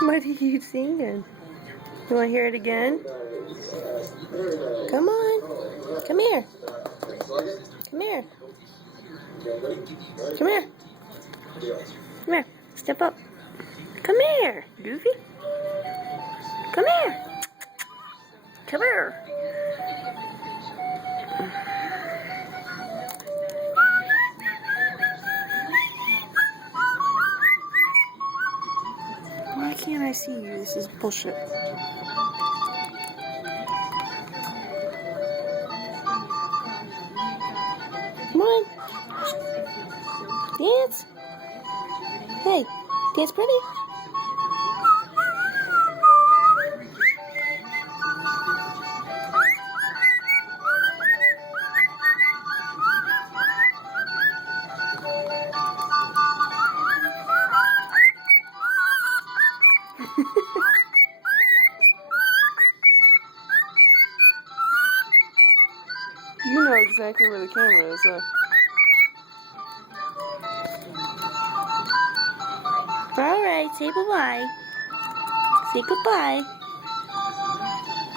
What are you singing? You want to hear it again? Come on. Come here. Come here. Come here. Come here. Step up. Come here, Goofy. Come here. Come here. Why can't I see you? This is bullshit. Come on. Dance. Hey, dance pretty. You know exactly where the camera is, so. Alright, say bye-bye. Say goodbye.